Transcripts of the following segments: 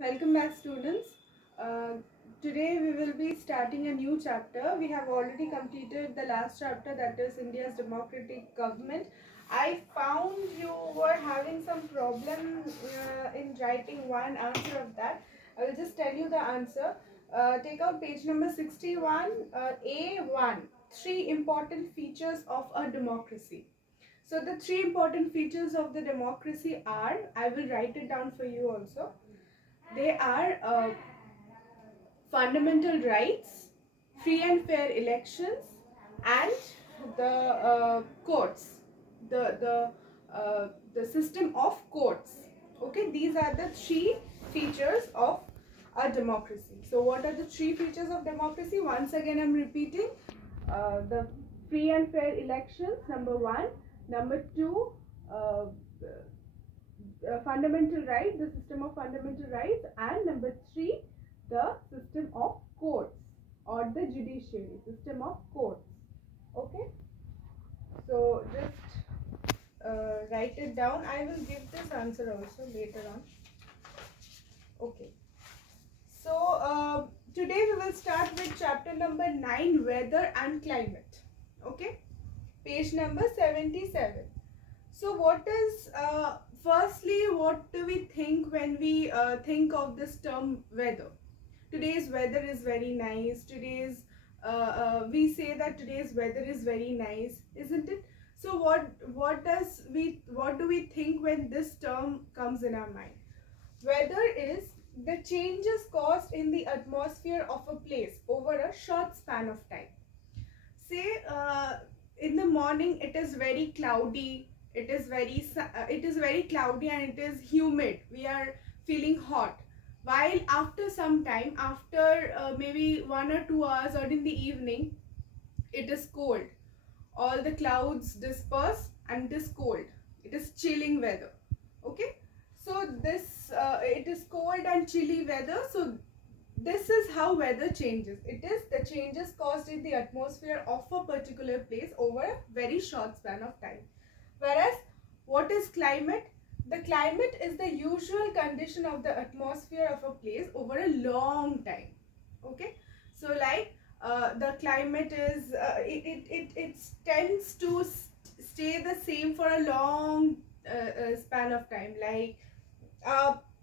Welcome back, students. Uh, Today we will be starting a new chapter. We have already completed the last chapter, that is India's democratic government. I found you were having some problem in writing one answer of that. I will just tell you the answer. Take out page number 61, A1. Three important features of a democracy. So the three important features of the democracy are, I will write it down for you also. They are fundamental rights, free and fair elections, and the courts, the system of courts. Okay, these are the three features of a democracy. So, what are the three features of democracy? Once again, I'm repeating: the free and fair elections, number one; number two, fundamental rights, the system of fundamental rights, and number three, the system of courts or the judiciary, system of courts. Okay, so just write it down. I will give this answer also later on. Okay, so today we will start with chapter number 9, weather and climate. Okay, page number 77. So what is firstly, what do we think when we think of this term weather? Today's weather is very nice. We say that today's weather is very nice, isn't it? So what do we think when this term comes in our mind? Weather is the changes caused in the atmosphere of a place over a short span of time. Say in the morning it is very cloudy, it is very cloudy and it is humid, we are feeling hot, while after some time, after maybe 1 or 2 hours or in the evening, it is cold, all the clouds disperse and it is cold, it is chilling weather. Okay, so this it is cold and chilly weather. So this is how weather changes. It is the changes caused in the atmosphere of a particular place over a very short span of time. Whereas, what is climate? The climate is the usual condition of the atmosphere of a place over a long time. Okay, so like the climate is it tends to stay the same for a long span of time. Like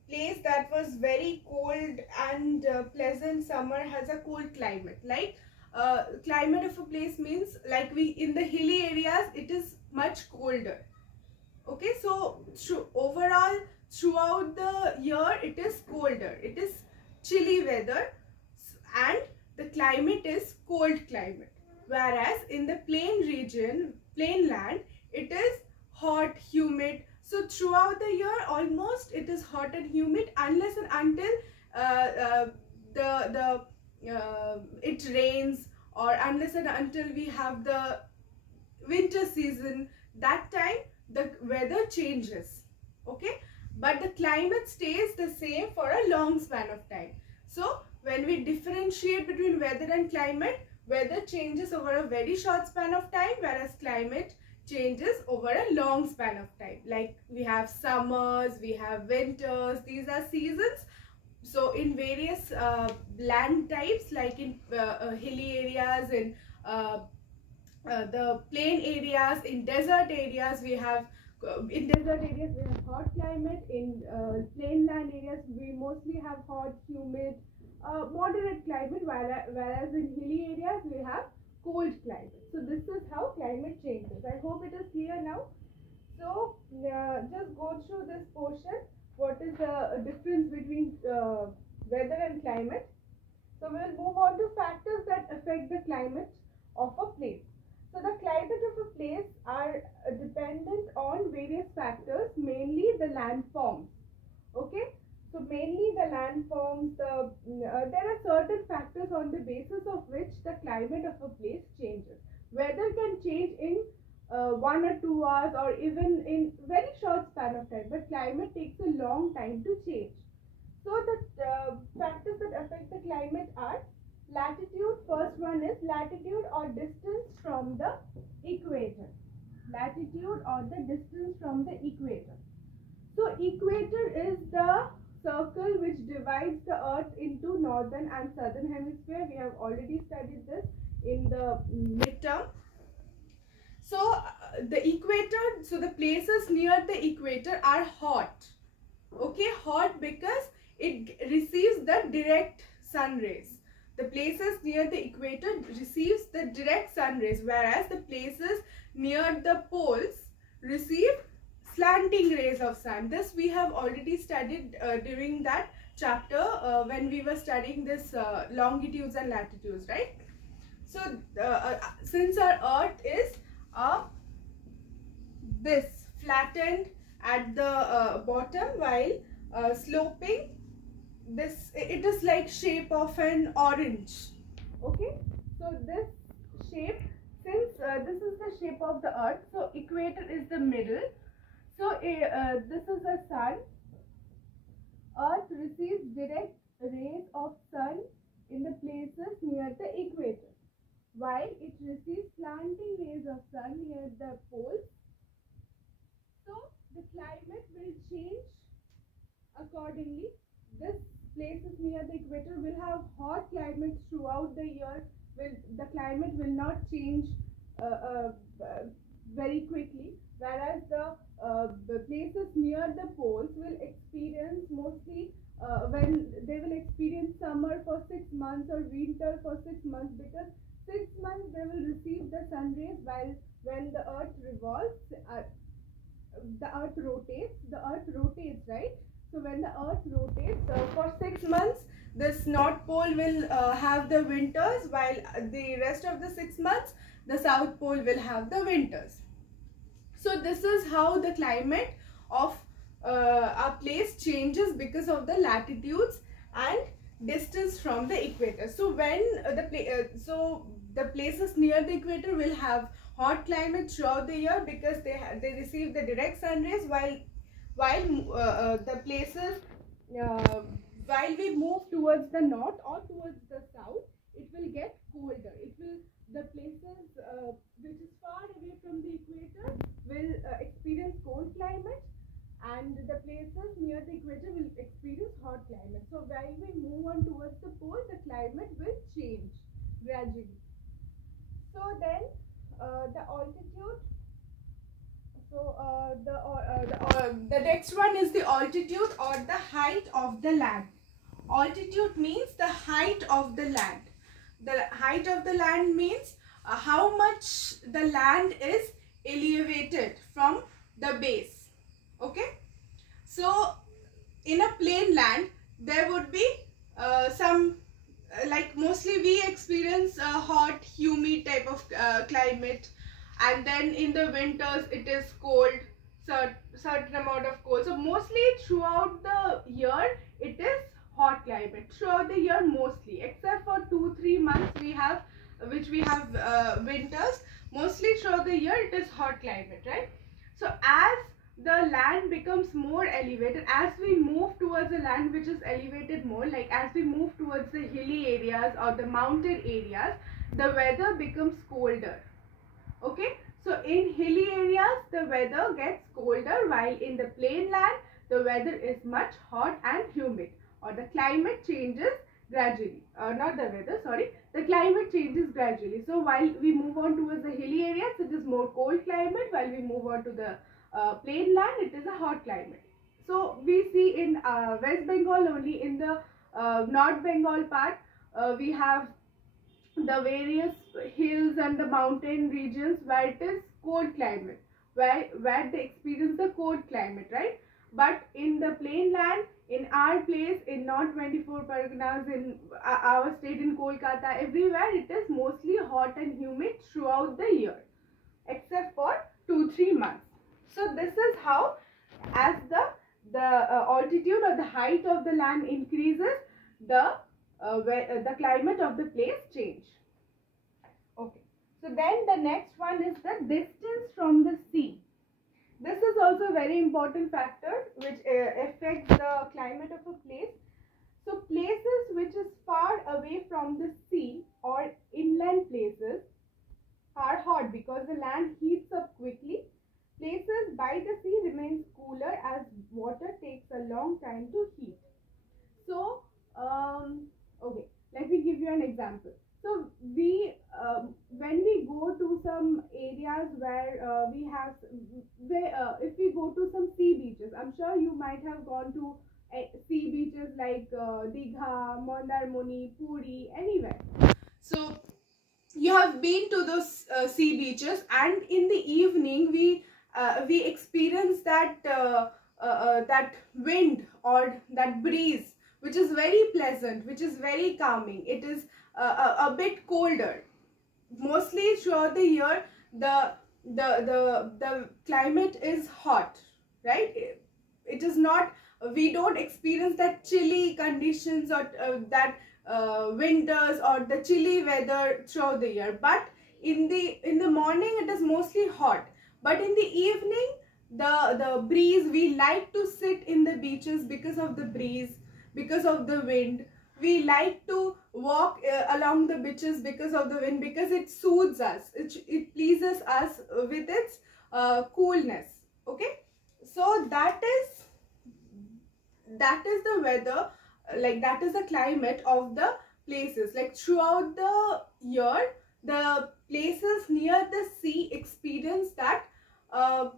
place that was very cold and pleasant summer has a cold climate. Like climate of a place means, like we in the hilly areas it is much colder. Okay, so overall throughout the year it is colder, it is chilly weather, and the climate is cold climate. Whereas in the plain region, plain land, it is hot, humid. So throughout the year almost it is hot and humid, unless and until it rains, or unless and until we have the winter season. That time the weather changes. Okay, but the climate stays the same for a long span of time. So when we differentiate between weather and climate, weather changes over a very short span of time, whereas climate changes over a long span of time. Like we have summers, we have winters, these are seasons. So in various land types, like in hilly areas, in the plain areas, in desert areas we have hot climate. In plain land areas we mostly have hot, humid, moderate climate, whereas in hilly areas we have cold climate. So this is how climate changes. I hope it is clear now. So just go through this portion. What is the difference between weather and climate? So we will move on to factors that affect the climate of a place. So the climate of a place are dependent on various factors, mainly the landforms. Okay, so mainly the landforms. There are certain factors on the basis of which the climate of a place changes. Weather can change in 1 or 2 hours, or even in very short span of time, but climate takes a long time to change. So the factors that affect the climate are latitude. First one is latitude or distance from the equator. Latitude or the distance from the equator. So equator is the circle which divides the earth into northern and southern hemisphere. We have already studied this in the midterm. So the equator, so the places near the equator are hot. Okay, hot because it receives the direct sun rays. The places near the equator receives the direct sun rays, whereas the places near the poles receive slanting rays of sun. This we have already studied during that chapter when we were studying this longitudes and latitudes, right? So since our earth is this flattened at the bottom while sloping, this it is like shape of an orange. Okay, so this shape, since this is the shape of the earth, so equator is the middle. So this is the sun. Earth receives direct rays of sun in the places near the equator, while it receives slanting rays of sun near the poles. So the climate will change accordingly. This places near the equator will have hot climates throughout the year. The climate will not change very quickly, whereas the places near the poles will experience mostly when they will experience summer for 6 months or winter for 6 months, because 6 months they will receive the sun rays, while when the earth revolves, the earth rotates, right? So when the earth rotates for 6 months, this north pole will have the winters, while the rest of the 6 months the south pole will have the winters. So this is how the climate of a place changes because of the latitudes and distance from the equator. So when the places near the equator will have hot climate throughout the year because they receive the direct sun rays, while the places while we move towards the north or towards the south, it will get colder. The places which is far away from the equator will experience cold climate, and the places near the equator will experience hot climate. So while we move on towards the pole, the climate will change gradually. So then the altitude. So the next one is the altitude or the height of the land. Altitude means the height of the land. The height of the land means how much the land is elevated from the base. Okay. So in a plain land there would be some like mostly we experience a hot, humid type of climate, and then in the winters it is cold, certain amount of cold. So mostly throughout the year it is hot climate throughout the year, mostly except for 2-3 months we have winters. Mostly throughout the year it is hot climate, right? So as the land becomes more elevated, as we move towards a land which is elevated more, like as we move towards the hilly areas or the mountain areas, the weather becomes colder. Okay, so in hilly areas the weather gets colder, while in the plain land the weather is much hot and humid, or the climate changes gradually. Not the weather, sorry, the climate changes gradually. So while we move on towards the hilly areas, it is more cold climate, while we move on to the plain land, it is a hot climate. So we see in West Bengal only, in the North Bengal part, we have the various hills and the mountain regions where it is cold climate, where they experience the cold climate, right? But in the plain land, in our place, in North 24 Parganas, in our state, in Kolkata, everywhere it is mostly hot and humid throughout the year, except for 2-3 months. So this is how, as the altitude or the height of the land increases, the climate of the place change. Okay, so then the next one is the distance from the sea. This is also a very important factor which affects the climate of a place. So places which is far away from the sea or inland places are hot because the land heats up quickly. Places by the sea remains cooler as water takes a long time to heat. So, okay, let me give you an example. So we, when we go to some areas where we have, where if we go to some sea beaches, I'm sure you might have gone to sea beaches like Digha, Mandarmoni, Puri, anywhere. So you have been to those sea beaches, and in the evening we experience that wind or that breeze, which is very pleasant, which is very calming. It is a bit colder. Mostly throughout the year, the climate is hot, right? It is not, we don't experience that chilly conditions or that winters or the chilly weather throughout the year. But in the morning it is mostly hot, but in the evening, the breeze, we like to sit in the beaches because of the breeze, because of the wind. We like to walk along the beaches because of the wind, because it soothes us, it pleases us with its coolness. Okay, so that is the weather, like that is the climate of the places. Like throughout the year, the places near the sea experience uh,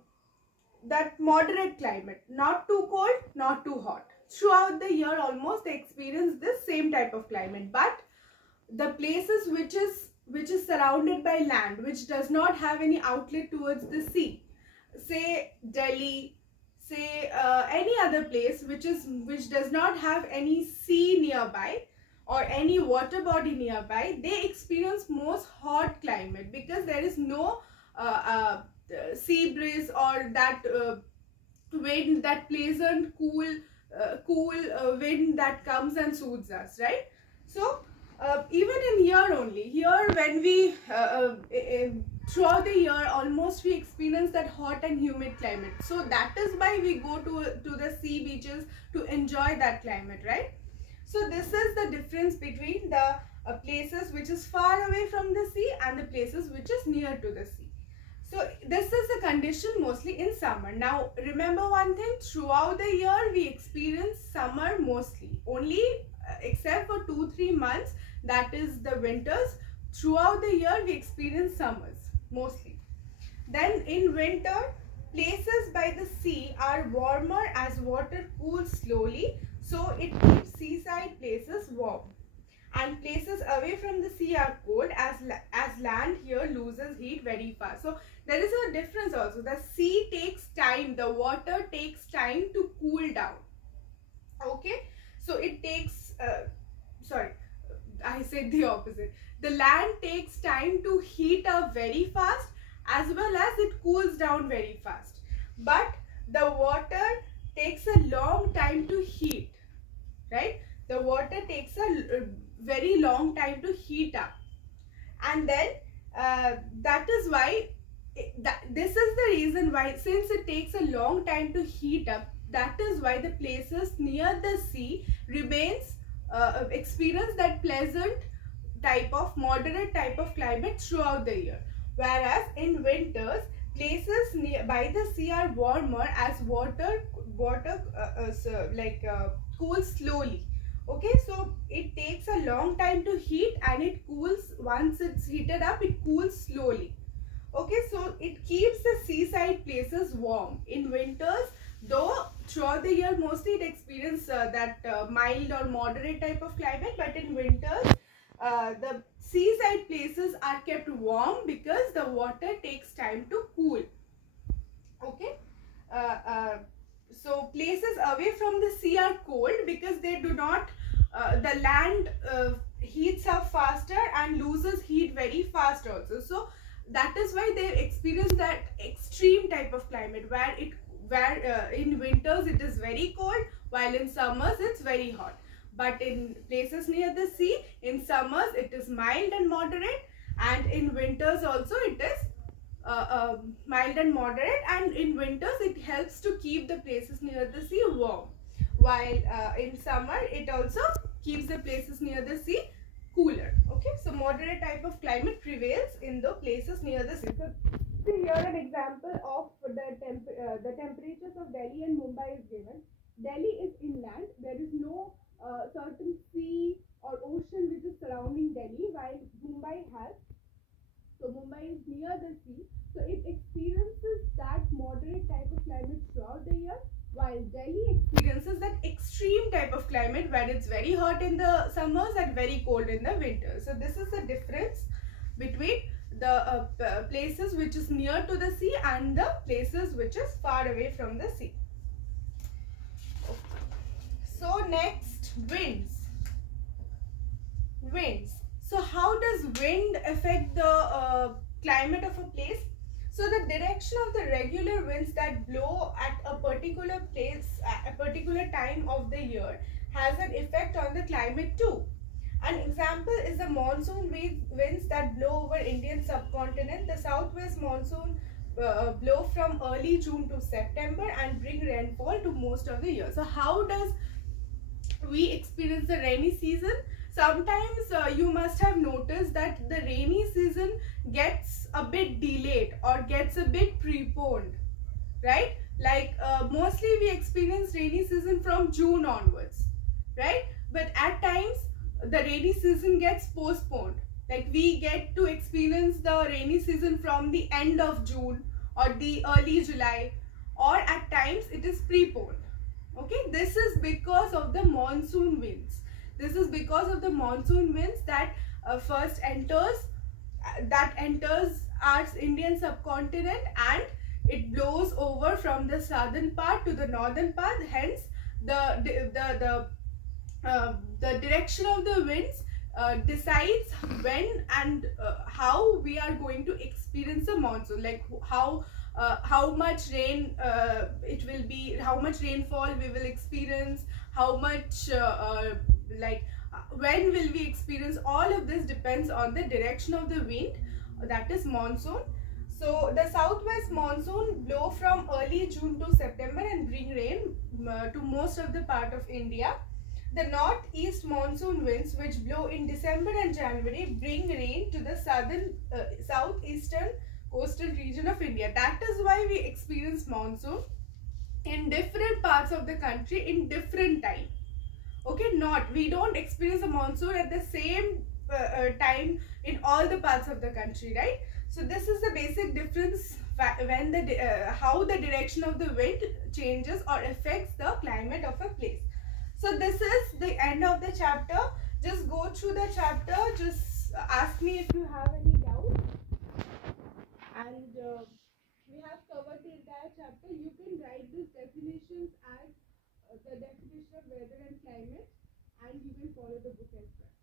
that moderate climate, not too cold, not too hot. Throughout the year almost they experience this same type of climate. But the places which is surrounded by land, which does not have any outlet towards the sea, say Delhi, say any other place which does not have any sea nearby or any water body nearby, they experience most hot climate, because there is no sea breeze or that wind, that pleasant cool wind that comes and soothes us, right? So even in here only, here when we throughout the year almost we experience that hot and humid climate. So that is why we go to the sea beaches to enjoy that climate, right? So this is the difference between the places which is far away from the sea and the places which is near to the sea. So this is the condition mostly in summer. Now remember one thing, throughout the year we experience summer mostly, only except for 2-3 months, that is the winters. Throughout the year we experience summers mostly. Then in winter, places by the sea are warmer as water cools slowly, so it keeps seaside places warm. And places away from the sea are cold as land here loses heat very fast. So there is a difference also. The sea takes time, the water takes time to cool down. Okay, so it takes sorry, I said the opposite. The land takes time to heat up very fast, as well as it cools down very fast. But the water takes a long time to heat, right? The water takes a very long time to heat up. And then that is why, this is the reason why, since it takes a long time to heat up, that is why the places near the sea remains experience that pleasant type of moderate type of climate throughout the year. Whereas in winters, places near by the sea are warmer as water cools slowly. Okay, so it takes a long time to heat, and it cools, once it's heated up, it cools slowly. Okay, so it keeps the seaside places warm. In winters, though throughout the year mostly it experiences that mild or moderate type of climate, but in winters the seaside places are kept warm because the water takes time to cool. Okay, so places away from the sea are cold because they do not, the land heats up faster and loses heat very fast also. So that is why they experience that extreme type of climate where in winters it is very cold, while in summers it's very hot. But in places near the sea, in summers it is mild and moderate, and in winters also it is mild and moderate, and in winters it helps to keep the places near the sea warm, while in summer it also keeps the places near the sea cooler. Okay, so moderate type of climate prevails in the places near the sea. So here an example of the temperatures of Delhi and Mumbai is given. Delhi is inland. There is no certain sea or ocean which is surrounding Delhi, while Mumbai has. So Mumbai is near the sea, so it experiences that moderate type of climate throughout the year, while Delhi experiences that extreme type of climate where it's very hot in the summers and very cold in the winters. So this is the difference between the places which is near to the sea and the places which is far away from the sea. So next, winds. Winds. So how does wind affect the climate of a place? So the direction of the regular winds that blow at a particular place at a particular time of the year has an effect on the climate too. An example is the monsoon winds that blow over Indian subcontinent. The southwest monsoon blow from early June to September and bring rainfall to most of the year. So how does we experience the rainy season? Sometimes you must have noticed that the rainy season gets a bit delayed or gets a bit preponed, right? Like mostly we experience rainy season from June onwards, right? But at times the rainy season gets postponed. Like we get to experience the rainy season from the end of June or the early July, or at times it is preponed. Okay, this is because of the monsoon winds. This is because of the monsoon winds that first enters our Indian subcontinent, and it blows over from the southern part to the northern part. Hence the direction of the winds decides when and how we are going to experience a monsoon, like how much rain it will be, how much rainfall we will experience, how much when will we experience. All of this depends on the direction of the wind, that is monsoon. So the southwest monsoon blow from early June to September and bring rain to most of the part of India. The northeast monsoon winds, which blow in December and January, bring rain to the southeastern coastal region of India. That is why we experience monsoon in different parts of the country in different time. Okay, we don't experience a monsoon at the same time in all the parts of the country, right? So this is the basic difference when how the direction of the wind changes or affects the climate of a place. So this is the end of the chapter. Just go through the chapter. Just ask me if you have any doubts. And we have covered the entire chapter. You can write these definitions as the definition of weather and climate, and you can follow the book as well.